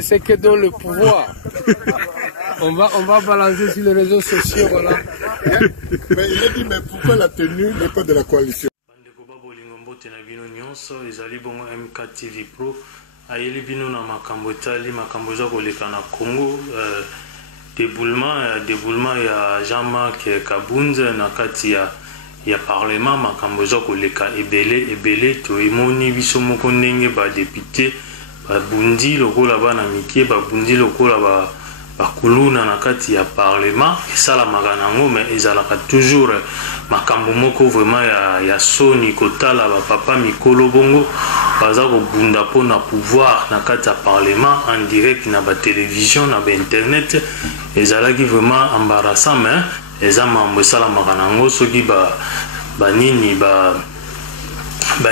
c'est que dans le pouvoir. On va balancer sur les réseaux sociaux, voilà. Mais il a dit, mais pourquoi la tenue n'est pas de la coalition? MK TV Pro ayeli bino na makambo etali makambo eza koleka na Congo déboulement ya Jean-Marc Kabunda na kati ya parlement makambo eza koleka ebele to emoni biso moko ndenge ba député babundi lokola bana mikie babundi lokola bakuluna na kati ya parlement esalamaka nango mais ezalaka toujours makambo moko vraiment ya soni kotala bapapa mikolo bongo baza kobunda mpona pouvoir na kati ya parlement en direct na batelevizio na bainternet ezalaki vraiment embarrassant mais eza mambo esalamaka nango soki banini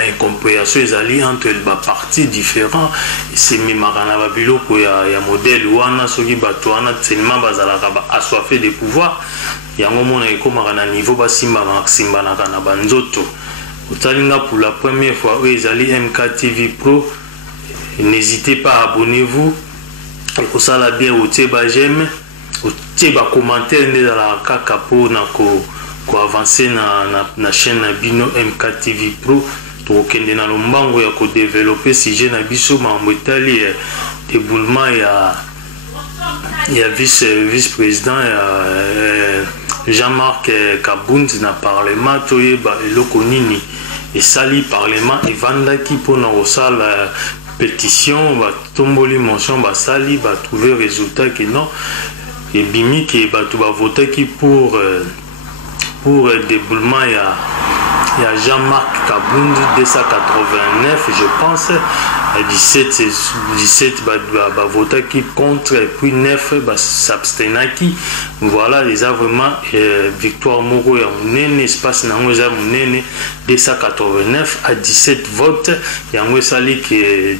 incompréhension ezali entre baparti différent esememaka na babiloko ya modèle wana soki bato wana tellement bazalaka assoiffé de pouvoir yango mona ekomaka na niveau basimbanaka na banzoto otalinga pour la première fois oyo ezali MK TV Pro n'hésitez pas à abonnez-vous ekosala bien otie ba j'aime otie ba commentaire nde ezalaka kaka mpona koavance na chaîne na bino MK TV Pro tokende na lombango ya kodévelopper sujet na biso mambo etali déboulement ya vice-président Jean-Marc Kabunda na parlement toyeba eloko nini esali parlement evandaki mpona kosala pétition batomboli motion basali batrouve résultat que non ebimi ke bato bavotaki pour déboulement ya Jean-Marc Kabunda 289 je pense 17 votaki contre et puis 9 s'abstenaki voilà les a vraiment victoire moko ya munene espace nango za munene 289 à 17 votes yango esali que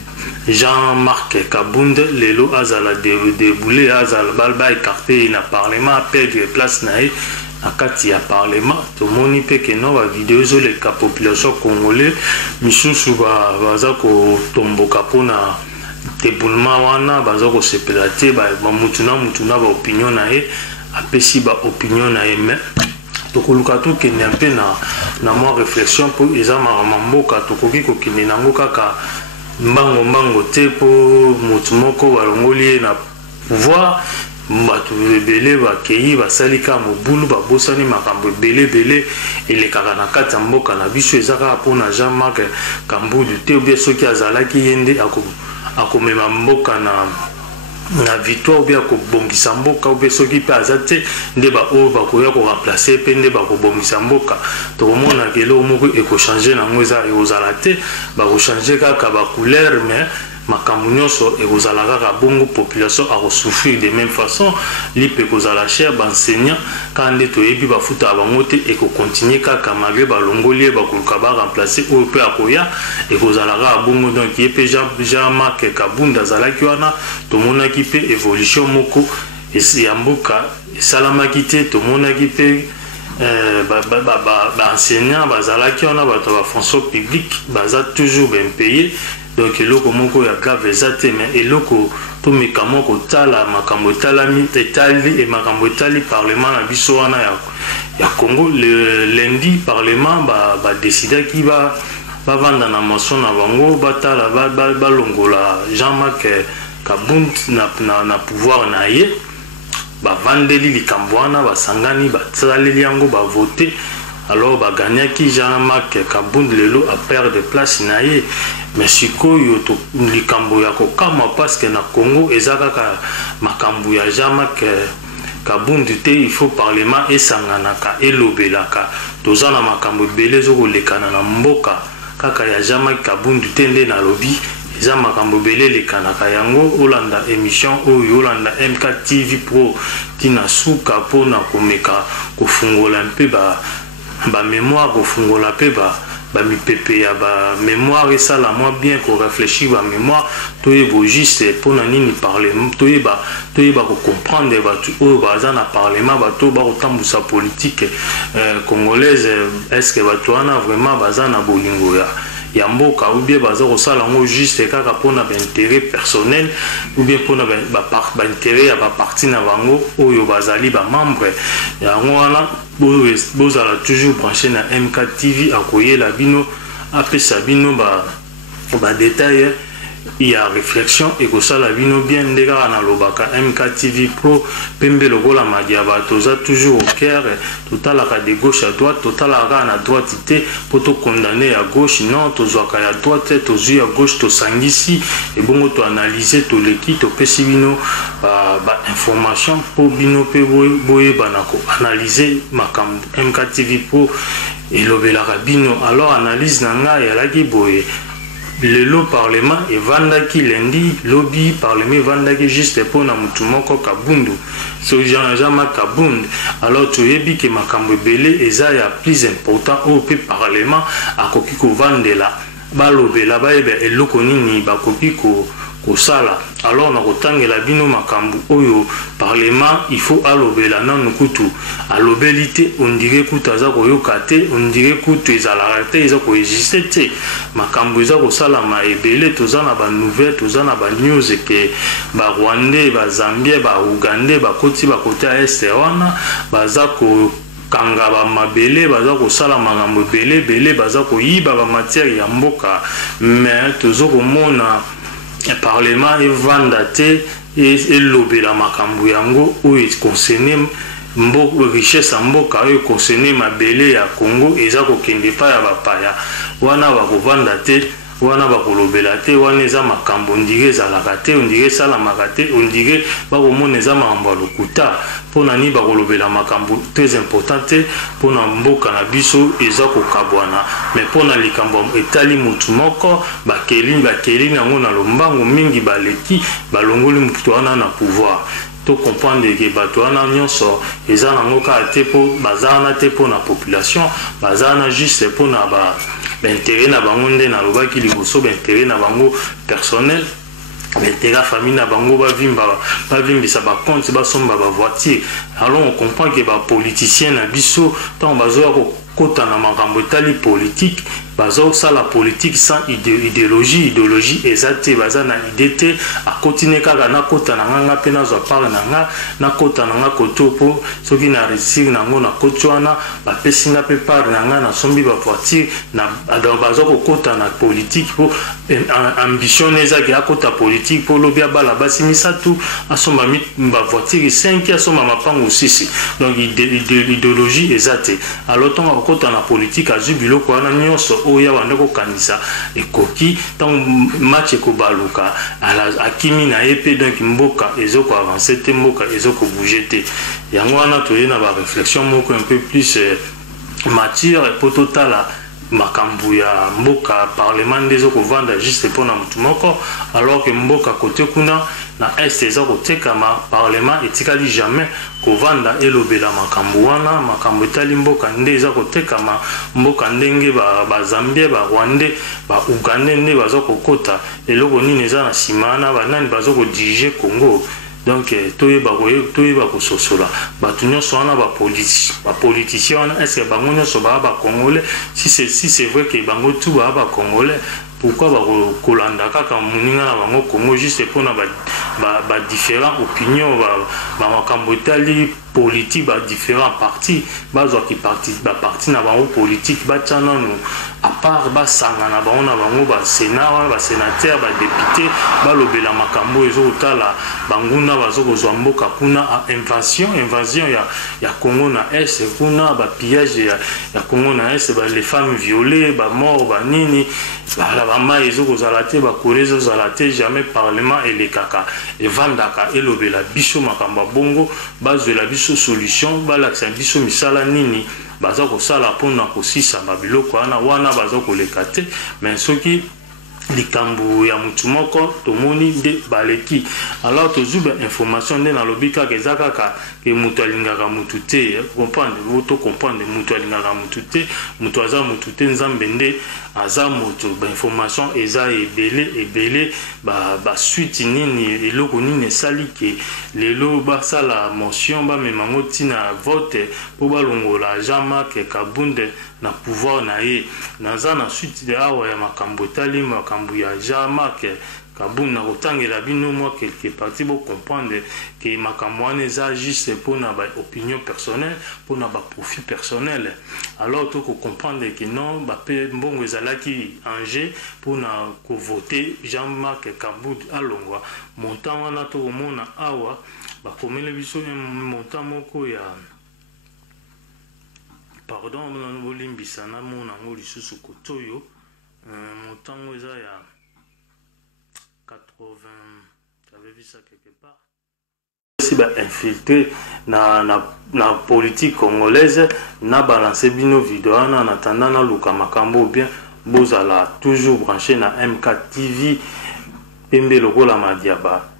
Jean-Marc Kabunda lelo azala déboulé azala balba écarté na parlement a perdre place na ye na kati ya parlement tomoni pe ke no ba vidéo ezoleka population congolais misusu baza kotomboka mpona déboulement wana baza kosepela te mutu na ba opinion na ye apesi ba opinion na ye mais tokoluka tokende mpe na mwa réflexion mpo eza makambo mboka tokoki kokende nango kaka mbango te mpo motu moko balongoli ye na pouvoir bato ebele bakei basali kaka mobulu babosani makambo ebele elekaka na kati ya mboka na biso eza kaka mpona Jean-Marc Kabunda te obie soki azalaki ye nde akomema mboka na victoire obie akobongisa mboka obie soki mpe aza te nde baoyo bakoya koremplace mpe nde bakobongisa mboka tokomona eloko moko ekochange nango ekozala te bakochange kaka bacouleur mais makambo nyonso ekozala kaka bongo population akosouffrir de même façon lipe ekozala cher baenseignant kaka nde toyebi bafutaka bango te ekokontinue kaka malgré balongoli ye bakoluka baremplace oyo mpe akoya ekozala kaka bongo donc ye mpe Jean-Marc Kabunda azalaki wana tomonaki mpe évolution moko ya mboka esalamaki te tomonaki mpe baenseignant bazalaki wana bato ya fonction publique baza toujours bempayé donc eloko moko ya grave eza te mais eloko tomeka moko tala makambo etali makambo etali parlement na biso wana ya Congo le lundi parlement badecidaki bavanda na motion na bango batala balongola Jean-Marc Kabunda na pouvoir na ye bavandeli likambo wana basangani basaleli yango bavote alors baganyaki Jean-Marc Kabunda lelo a perdre place na ye mais sikoyo likambo ya kokama parce que na Congo eza kaka makambo ya Jean-Marc Kabunda te il faut parlement esanganaka elobelaka toza na makambo ebele ezokolekana na mboka kaka ya Jean-Marc Kabunda te nde nalobi eza makambo ebele elekanaka yango olanda émission oyo olanda MK TV Pro tina suka mpona komeka kofungola mpe mémoire kofungola mpe mipepe ya mémoire esala mwa bien koréfléchir mémoire toyeba juste mpona nini parlement toyeba kocomprendre bato oyo baza na parlement bato bakotambusa politique congolaise est-ce que bato wana vraiment baza na bolingo ya mboka ou bien baza kosala ngo juste kaka mpona baintérêt personnel ou bien mpona baintérêt ya baparti na bango oyo bazali bamembre yango wana bozala toujours branché na MK TV akoyela bino apesa bino badetail ya réflexion ekosala bino bien nde kaka nalobaka MK TV Pro pembe lokola madi ya bato oza toujours au cœur totalaka de gauche à droite totalaka kaka na droite te mpo tokondane ya gauche non tozwaka ya droite tozwi ya gauche tosangisi ebongo toanalyse toleki topesi bino bainformation mpo bino mpe boyebana koanalyse makambo MK TV Pro elobelaka bino. Alors analyse na ngai ezalaki boye lelo parlement evandaki lundi lobby parlement evandaki juste mpona mutu moko Kabundu so Jean-Marc Kabund. Alors toyebi ke makambo ebele eza ya plus important oyo mpe parlement akoki kovandela balobela bayeba eloko nini bakoki kosala. Alors nakotangela bino makambo oyo parlement il faut alobela nanu kutu alobeli te ondire kutu aza koyoka te ondire kutu ezalaka te eza koexiste te makambo eza kosalama ebele toza na banouvelle toza na banews ke barwandais bazambie baugandais bakoti bakote ya este wana baza kanga bamabele baza kosala makambo ebele baza koyiba bamatière ya mboka mais toza komona parlement evanda te elobela makambo yango oyo concerne richesse ya mboka oyo concerne mabele ya Congo eza kokende pa ya bapaya wana bakovanda te wana bakolobela te wana eza makambo ondire ezalaka te ondire esalamaka te ondire bakomona eza makambo ya lokuta mpona nini bakolobela makambo très important te mpona mboka na biso eza kokabwana mais mpona likambo etali mutu moko bakeli nango na lombango mingi baleki balongoli mutu wana na pouvoir to comprendre ke bato wana nyonso eza nango kaka te mpo baza wana te mpona population baza wana juste mpona l'intérêt na bango nde nalobaki liboso baintérêt na bango personnel l'intérêt famille na bango bavimbisa bacompte basomba bavoiture. Alors on comprend que bapoliticien na biso ntango bazoya kokota na makambo etali politique bazosala politique sans idéologie eza te baza na idée te akotine kaka nakota na nga mpe nazwa part na nga nakota na nga koto mpo soki na réussir nango nakoti wana bapesi nga mpe part na nga nasombi bavoiture baza kokota na politique mpo ambition ezaki akota politique mpo lobi abala basi misatu asomba bavoiture 5 asomba mapango 6 donc idéologie eza te. Alors ntango akokota na politique azwi biloko wana nyonso oya wanda kokanisa ekoki ntango match ekobaluka akimi na ye mpe donc mboka ezoko avancer te mboka ezoko bouger te yango wana toye na baréflexion moko un peu plus mature mpo totala makambo ya mboka parlement nde ezokovanda juste mpona mutu moko alors que mboka kote kuna na este eza kotekama parlement etikali jamais kovanda elobela makambo wana makambo etali mboka nde eza kotekama mboka ndenge bazambie barwandais baugandais nde baza kokota eloko nini eza na nsima wana banani baza kodirige Congo. Donc toyeba kososola bato nyonso wana bapoliticien wana est-ce que bango nyonso baa bacongolais si c'est vrai que bango tu baa bacongolais pourquoi bakolanda kaka moninga na bango Congo juste mpona différents opinions bamakambo etali politique différents partis bazwaki baparti na bango politique batya nanu à part basanga na bango na bango basénat wana basénateur badépute balobela makambo ezokotala banguna bazokozwa mboka kuna invasion ya Congo na est kuna bapillage ya Congo na est les femmes violées bamort banini bamai ezokozala te bakole ezozala te jamais parlement elekaka evandaka elobela biso makambo bongo bazwela biso solution balakisa biso misala nini baza kosala mpona kosisa babiloko wana baza koleka te mais soki likambo ya mutu moko tomoni nde baleki. Alors tozwi information nde nalobi kaka eza kaka ke mutu alingaka mutu te comprendre mutu alingaka mutu te mutu aza mutu te nzambe nde aza moto information eza ebele basuite nini eloko nini esali ke lelo basala motion bamemango ntina vote mpo balongola Jean-Marc Kabund na pouvoir na ye naza na suite de awa ya makambo etali makambo ya Jean-Marc Kabund na kotangela bino moi quelque partie pour comprendre que makambo wana eza juste pour na ba opinion personnelle pour na ba profit personnel alors to ko comprendre que non ba pe mbongo ezalaki enjeu pour na ko voter Jean-Marc Kabund alongwa montant wana to komona awa ba komele biso montant moko ya pardon na bolimbisa na mona ngo lisusu kotoyo montant eza ya 80, j'avais vu ça quelque part. Si bah infiltré na politique congolaise, na balancé bino vidéo en attendant na luka makambo bien bozala toujours branché na MK TV pembe logo la madiaba.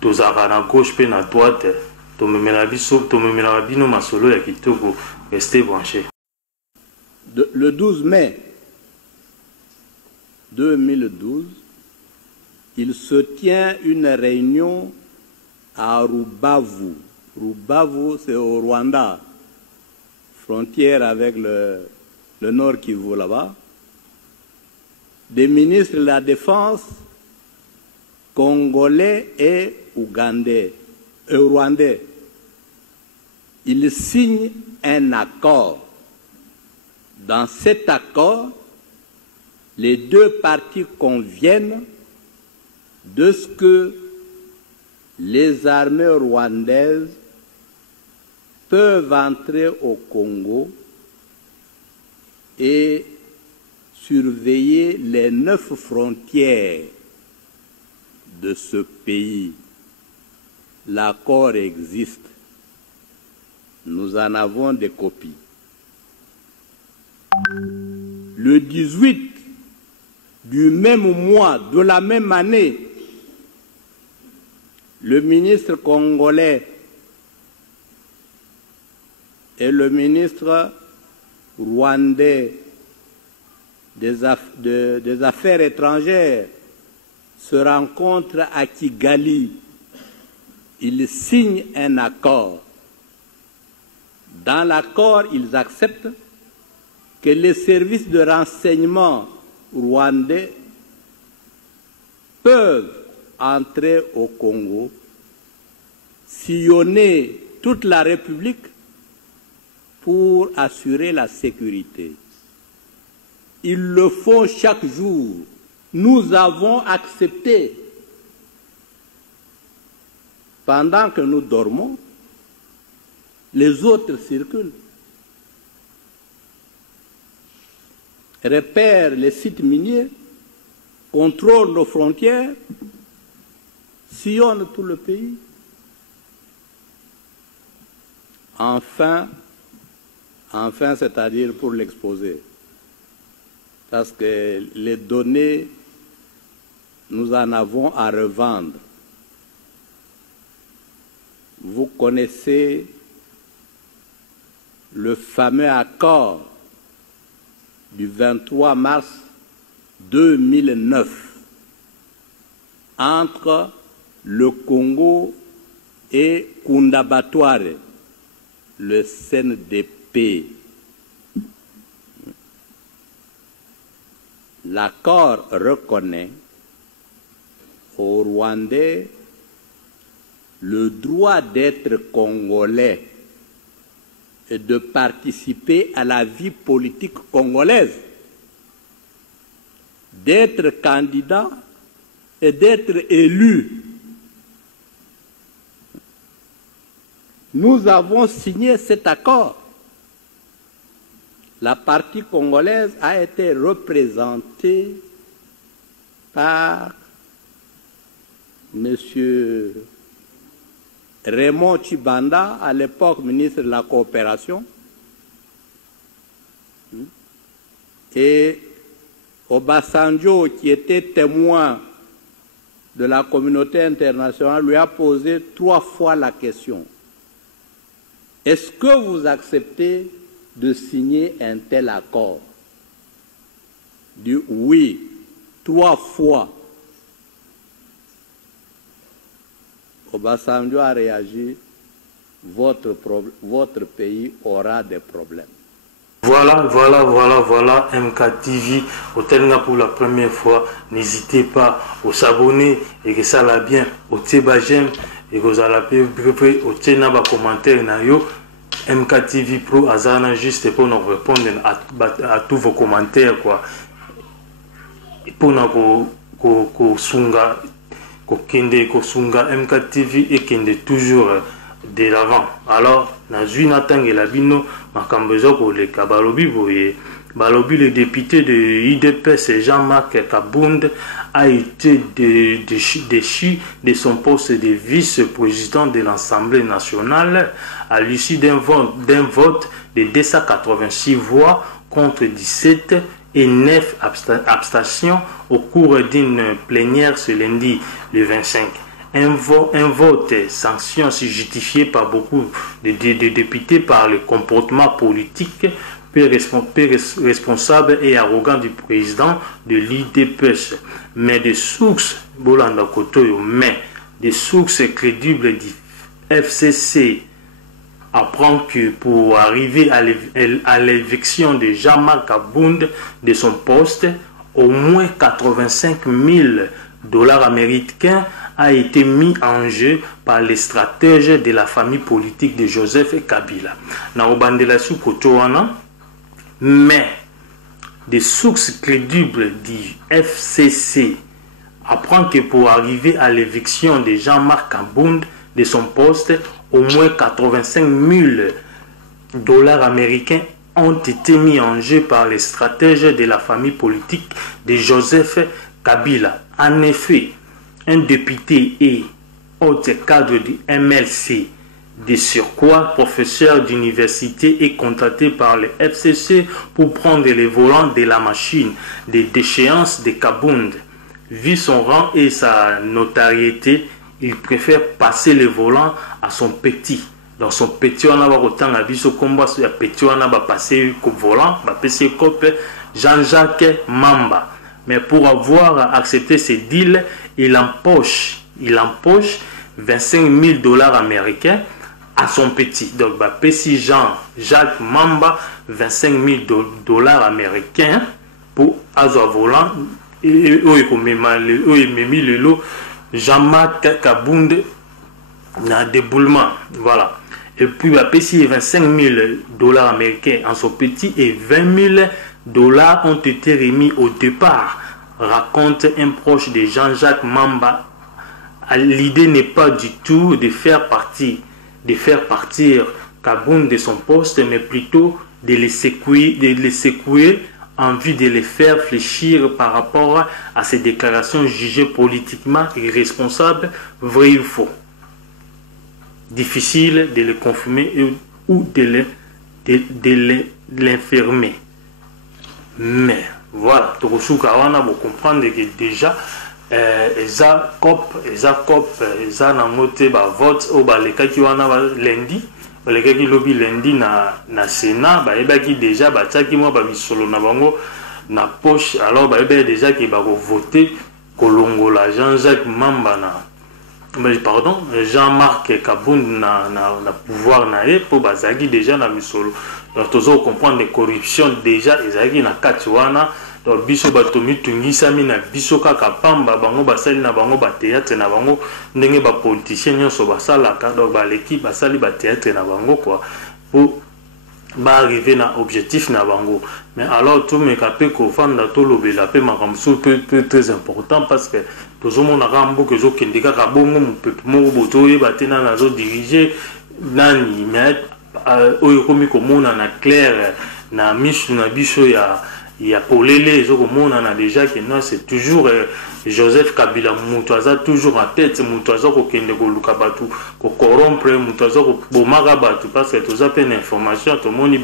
Tozara na gauche pe na droite, to memela biso to memela bino masolo ya kitoko, restez branchés. Le 12 mai 2012, il se tient une réunion à Rubavu. Rubavu, c'est au Rwanda, frontière avec le Nord Kivu là-bas. Des ministres de la Défense congolais et rwandais. Ils signent un accord. Dans cet accord, les deux parties conviennent de ce que les armées rwandaises peuvent entrer au Congo et surveiller les 9 frontières de ce pays. L'accord existe. Nous en avons des copies. Le 18 du même mois, de la même année, le ministre congolais et le ministre rwandais des Affaires étrangères se rencontrent à Kigali. Ils signent un accord. Dans l'accord, ils acceptent que les services de renseignement rwandais peuvent entrer au Congo, sillonner toute la République pour assurer la sécurité. Ils le font chaque jour. Nous avons accepté. Pendant que nous dormons, les autres circulent, repèrent les sites miniers, contrôlent nos frontières, sillonnent tout le pays. Enfin, c'est-à-dire pour l'exposer, parce que les données, nous en avons à revendre. Vous connaissez le fameux accord du 23 mars 2009 entre le Congo et Kundabatware, le CNDP. L'accord reconnaît aux Rwandais le droit d'être congolais et de participer à la vie politique congolaise, d'être candidat et d'être élu. Nous avons signé cet accord. La partie congolaise a été représentée par M. Raymond Tshibanda, à l'époque ministre de la Coopération, et Obasanjo, qui était témoin de la communauté internationale, lui a posé 3 fois la question. Est-ce que vous acceptez de signer un tel accord? Il dit oui, 3 fois. Obasanjo a réagi, votre pays aura des problèmes. Voilà, MKTV, Hôtel pour la première fois. N'hésitez pas à s'abonner et que ça va bien. Au Teba j'aime et que vous allez au Tena commentaire na yo. MKTV Pro Azana juste pour nous répondre à tous vos commentaires quoi. Pour nous sunga MKTV et kende toujours de l'avant. Alors, Nazui Natang et Labino, Makambezo pour les Kabalobi, Balobi, le député de IDPS, Jean-Marc Kabound, a été déchu de son poste de vice-président de l'Assemblée nationale à l'issue d'un vote de 286 voix contre 17 et 9 abstentions au cours d'une plénière ce lundi, le 25. Un vote sanction justifié par beaucoup de députés par le comportement politique peu responsable et arrogant du président de l'IDPS. Mais des sources crédibles du FCC apprend que pour arriver à l'éviction de Jean-Marc Kabound de son poste, au moins 85 000 $ américains a été mis en jeu par les stratèges de la famille politique de Joseph Kabila. Mais des sources crédibles du FCC apprend que pour arriver à l'éviction de Jean-Marc Kabound de son poste, au moins 85 000 $ américains ont été mis en jeu par les stratèges de la famille politique de Joseph Kabila. En effet, un député et autre cadre du MLC, de surcroît professeur d'université, est contacté par le FCC pour prendre les volants de la machine de déchéance de Kabound. Vu son rang et sa notoriété, il préfère passer le volant à son petit. Dans son petit, on a autant à biso combat sur petit, on a passé le volant, passé copé Jean-Jacques Mamba. Mais pour avoir accepté ce deal, il empoche 25 000 $ américains à son petit. Donc, petit Jean-Jacques Mamba, 25 000 $ américains pour avoir volant. Et le lot Jean-Marc Kabound na déboulement. Voilà. Et puis, petit 25 000 $ américains en son petit et 20 000 $ ont été remis au départ, raconte un proche de Jean-Jacques Mamba. L'idée n'est pas du tout de faire partir Kabound de son poste, mais plutôt de les secouer en vue de les faire fléchir par rapport à ces déclarations jugées politiquement irresponsables, vraies ou faux. Difficile de les confirmer ou de l'infirmer. Mais voilà, vous comprenez que déjà, eza cop na moté ba vote au balekaki wana lundi balekaki lobby lundi na Sénat ba ebaki déjà ba tsaki mo ba bisolo na bango na poche. Alors ba ebe déjà ki ba ko voter kolongola Jean-Jacques Mamba Jean-Marc Kabound na pouvoir na e po bazaki déjà na bisolo. Donc toujours comprendre les corruptions déjà ezaki na kati wana. Donc biso batomi tungisami na biso kaka pamba bango basali na bango ba théâtre na bango ndenge ba politiciens nyonso basalaka. Donc ba l'équipe basali ba théâtre na bango quoi pour ba arriver na objectif na bango. Mais alors tout me capé ko fanda to lobela pe makamso peu très important parce que toujours mon arambo que zo kendika ka bongo mo peuple mo botoye batena na zo diriger nani mais oyo komi ko mona na clair na misu na biso ya polele ezokomona na déjà que non c'est toujours Joseph Kabila Moutouaza toujours en tête Moutouaza kokende koluka batu ko corrompre Moutouaza ko bomaka batu parce que tout ça plein d'informations tout le monde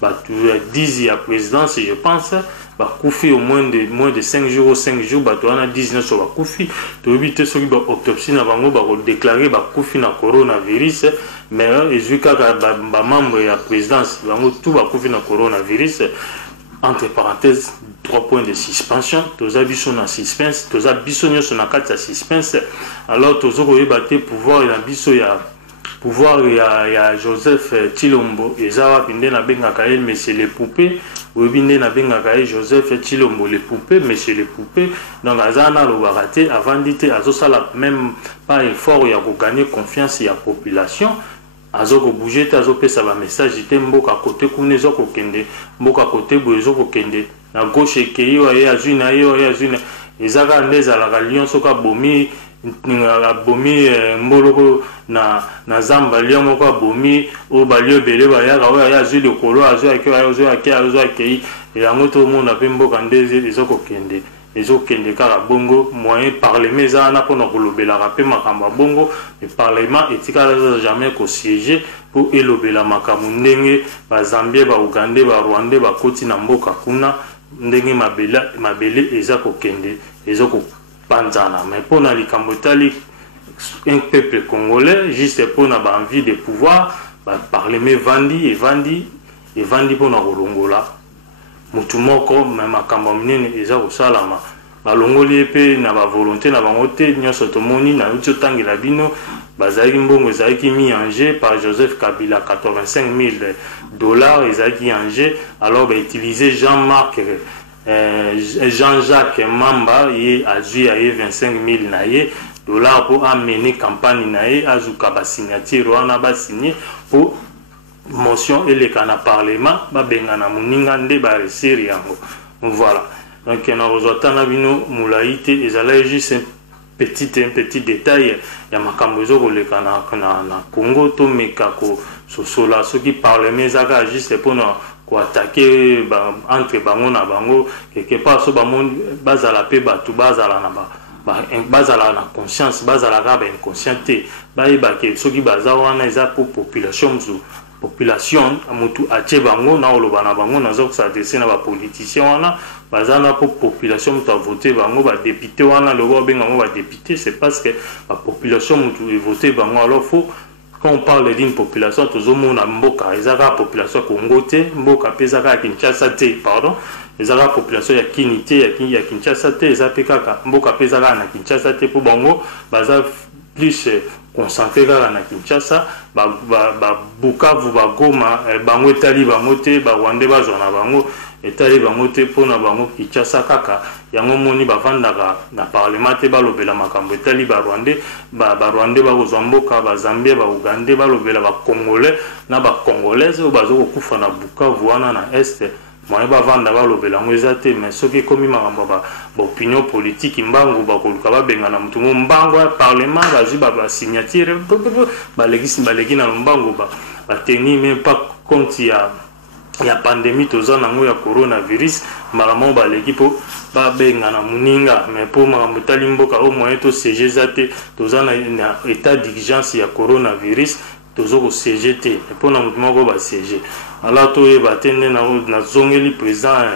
batu 10 ya présidence je pense ba koufi au moins de 5 jours batu wana 19 so ba koufi to bité so ba autopsie na bango ba ko déclarer ba koufi na coronavirus mais ezuka ba membre ya présidence bango tout ba koufi na coronavirus. Entre parenthèses, 3 points de suspension. Tous abisso na suspense, tous abisso na kati ya suspense. Alors tous okoyeba te pouvoir na biso ya pouvoir il y a Joseph Chilombo et ça pinde na benga kael monsieur les poupées ou binde na benga kael Joseph Chilombo les poupées monsieur les poupées donc azana lo baraté avant d'ité azo sala même pas effort ya ko gagner confiance ya population azo ko bouger azo pesa ba message ité mboka côté kuna zo ko kende mboka côté bozo ko kende na gauche ekei wa ya zuna yo ya zuna ezaka ndeza la lion soka bomi abomi mboloko na zamba lio moko abomi o balio bele bayaka oyo ya zwi lokolo azo akei yango to mona pe mboka ndeze ezokende kaka bongo moyen parlement eza na mpona kolobelaka mpe makambo ya bongo mais parlement etikala jamais kosiéger po elobela makambo ndenge bazambie baugande barwandais bakoti na mboka kuna ndenge mabele eza kokende panzana mais pour na likambo tali un peuple congolais juste pour na ba envie de pouvoir ba parlement vandi pour na kolongola mutu moko mais makambo minene eza kosalama balongoli epe na ba volonté na bango te nyonso tomoni na uti otangela bino bazalaki mbongo ezalaki mis en jeu par Joseph Kabila $85,000 ezalaki en jeu alors ba utiliser Jean-Jacques Mamba ye azui aye $25,000 pour amener campagne naye azuka ba signature wana ba signer pour motion eleka na parlement ba benga na muninga nde ba resiri yango voilà donc na rozotana bino mulaite ezala juste un petit détail ya makambo ezoko leka na Congo to meka ko sosola soki parlement zaka juste pour ko attaquer entre bango na bango quelque part so bazala pe batu bazala na conscience bazala ka ba inconsciente ba ke soki bazawa na eza pour population mutu atie bango na oloba na bango na zo sa desina ba politiciens wana bazana pour population mutu a voter bango ba député wana lobo benga ba député c'est parce que la population mutu voter bango alors faut quand on parle d'une population, tout le monde a mboka, ils ont la population congote, mboka pesaka Kinshasa te, pardon, ils ont la population ya Kinité, ya Kinshasa te, ils ont pekaka mboka pesaka na Kinshasa te pour bango, baza plus concentré na Kinshasa, Bukavu, Goma, bango etali bango te, Rwandais bazona bango etali bango te pour na bango Kinshasa kaka. Yango moni bavandaka na parlement te balobela makambo etali Rwandais bakozwa mboka bazambie baugande balobela bacongolais na bacongolaise oyo bazokokufa na Bukavu wana na este moyen bavanda balobela yango eza te mais soki ekomi makambo baopinion politique mbangu bakoluka babenga na mutu mbango ya parlement bazwi basignature baleki na mbangu bateni même pas compte ya pandémie toza nango ya coronavirus makambo baleki po babenga na muninga mais pour makambo tali mboka au moyen to siéger za te toza na état d'urgence ya coronavirus tozo ko siéger te pour na mutu moko ba siéger alors to e batende na zongeli président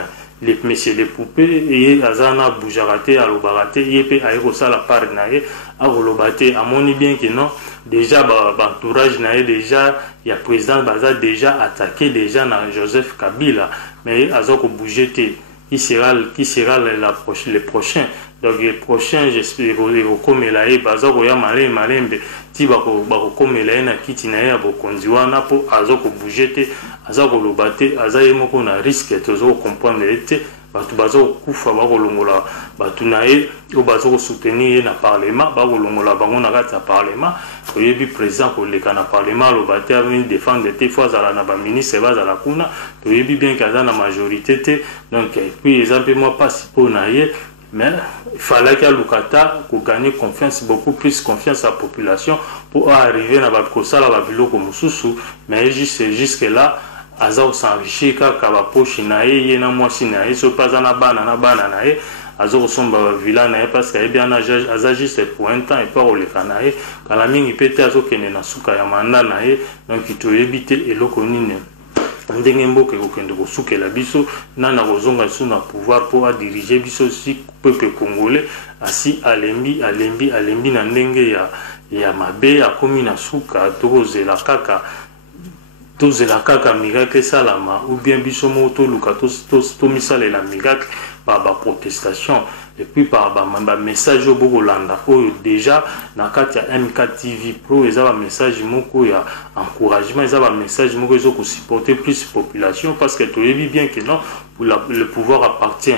monsieur les poupées et azana boujarate alobarate yepe ayeko sala part na ye akolobate amoni bien que non déjà entourage na ye déjà ya président baza déjà attaqué déjà na Joseph Kabila mais azoko bouger te qui sera le prochain donc le prochain j'espère comme la e bazoko ya malembe ti bako comme la na kiti na ya bokonzi wana po azoko bouger te azoko lobate azaye moko na risque tozo comprendre te batu bazoko kufa bakolongola batu na ye o bazoko soutenir na parlement bakolongola bango na kati ya parlement oyebi président koleka na parlement lobate aveni défendre te fois azala na baministre bazala kuna toyebi bien kaza na majorité te donc puis exemple moi passe pour na ye mais il fallait que Lukata gagner confiance, beaucoup plus confiance à la population pour arriver à bakosala babiloko mususu mais jusque là aza s'enrichir kaka ba poche na ye na mwasi na ye so pas na bana na ye azo somba villa na ye parce que bien aza juste pour un temps et pas le kanaye kala mingi pete azo kene na suka ya manda na ye donc to éviter eloko nini ndenge mboka kokende kosukela biso nana kozonga biso na pouvoir pour diriger biso si peuple congolais asi alembi na ndenge ya mabe akomi na suka tokozela kaka tous la kaka miracle salama ou bien biso moto luka tous misale la miracle par la protestation et puis par ba message au Bogolanda oh déjà na kati ya MKTV Pro ils ont un message moko ya encouragement ils ont un message moko ils ont supporter plus population parce que tu dis bien que non le pouvoir appartient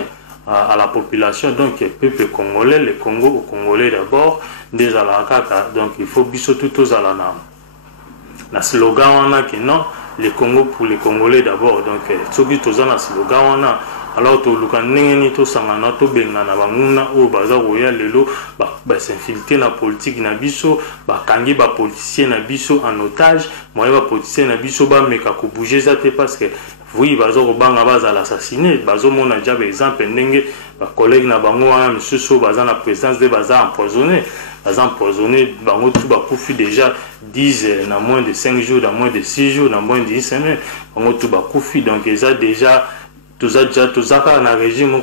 à la population donc le peuple congolais le Congo au Congolais d'abord des alakaka donc il faut biso tous à la nam na slogan on a que non le Congo pour les Congolais d'abord donc ceux qui tous na slogan on a alors to luka nengeni to sangana to bengana banguna o baza roya lelo ba s'infiltrer na politique na biso ba kangi ba politicien na biso en otage moyen ba politicien na biso ba meka ko bouger ça parce que oui bazo ko banga baza l'assassiner bazo mona déjà exemple ndenge ba collègue na bango wana monsieur so baza na présidence de baza empoisonné bango tout ba kufi déjà 10 na moins de 5 jours dans moins de 6 jours dans moins de 10 semaines bango tout ba kufi donc ils a déjà tous un régime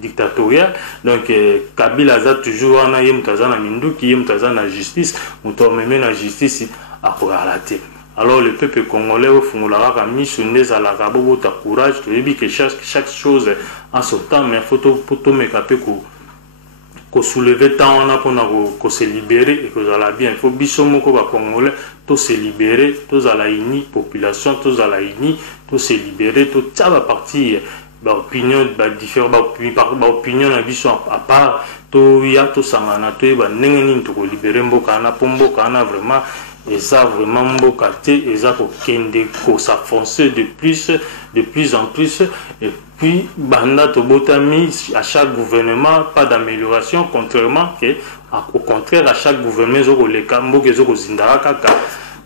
dictatorial donc Kabila a toujours un yem tazana minduki yem tazana justice muto même na justice à relater alors le peuple congolais au fond la mis sur des à la rabo ta courage tu dis que chaque chose en son temps mais faut to me capé ko soulever tant on a pour se libérer et que ça la bien il faut biso moko ba congolais to se libérer to za la uni population to za la uni to se libérer to ça va partir ba opinion ba différent ba opinion na biso à part to ya to sangana to ba ndenge nini to ko libérer mboka na pomboka na vraiment et ça vraiment mboka te et ça ko kende ko s'enfoncer de plus en plus et puis banda to botami à chaque gouvernement pas d'amélioration contrairement que au contraire à chaque gouvernement zo les kambo ke zo ko zindara kaka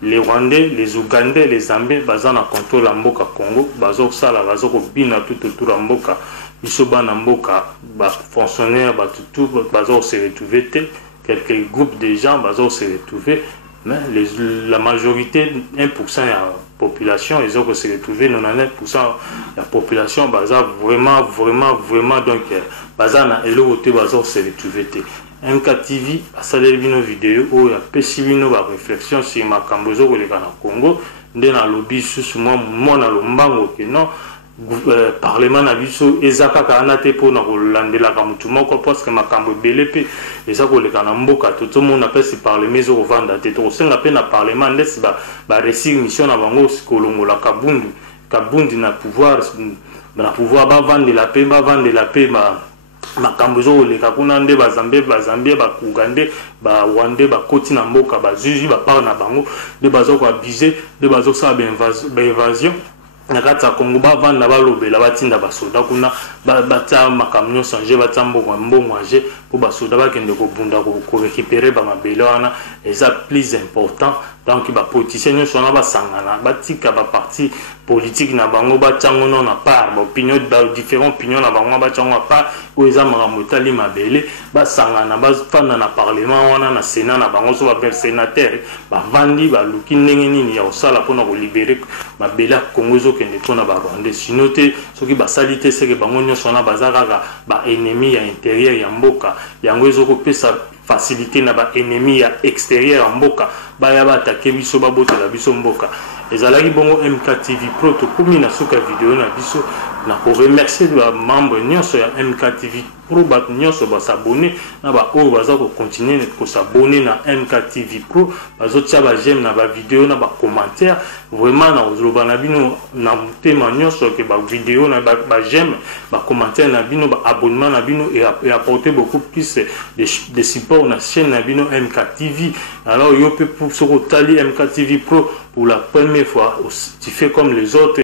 les Rwandais les Ougandais les Zambiens baza na contrôle la mboka Congo bazo sala bazo ko bina tout autour la mboka biso bana mboka ba fonctionnaire ba tout bazo se retrouver quelques groupes de gens bazo se retrouver mais la majorité 1% de la population ils ont se retrouvé 99% de la population baza vraiment donc baza na elote bazo se retrouver MKTV a salé bino vidéo ou ya pesi bino ba réflexion sur makambo zo ko le kana Congo nde na lobby sous moi na lombango que non parlement na biso ezaka kana te po na ko landela ka mutu moko parce que makambo belepe eza ko le kana mboka tout le monde appelle si parlement zo ko vanda te to senga pe na parlement ndesi ba réussir mission na bango sikolongola kabundu na pouvoir ba vendre la paix makambo zo le kakuna nde bazambie ba kugande ba rwandais ba koti na mboka ba zuzi ba par na bango de bazo ko abuser de bazo sa ba évasion na kata Congo ba vanda ba lobela batinda ba soda kuna ba ta makamyo changer ba tambo kwa mbongo aje pour ba soda ba kende ko bunda ko récupérer ba mabelo wana et ça plus important donc ba politiciens nyonso na ba sangana ba tika ba parti politique na bango ba tango non na part ba opinion ba différents opinions na bango ba tango part o eza makambo tali mabele ba sangana ba fanda na parlement wana na sénat na bango so ba bel sénateur ba vandi ba luki ndenge nini ya osala pona ko libérer mabele Congo zo kende pona ba bande sinote soki ba salité c'est que bango nyonso na bazaka ba ennemi ya intérieur ya mboka yango ezo ko pesa facilité na ba ennemi ya extérieur ya mboka ba ya ba attaquer biso ba botela biso mboka ezalaki bongo MKTV Pro to komi na suka vidéo na biso na ko remercier ba membre nyonso ya MKTV Pro ba nyonso ba s'abonner na ba o baza ko continuer ko s'abonner na MKTV Pro bazo tia ba j'aime na ba vidéo na ba commentaire vraiment na ozloba na bino na mutema nyonso ke ba vidéo na ba j'aime ba commentaire na bino ba abonnement na bino et apporter beaucoup plus de support na chaîne na bino MKTV alors yo peut pour se retali MKTV Pro pour la première fois tu fais comme les autres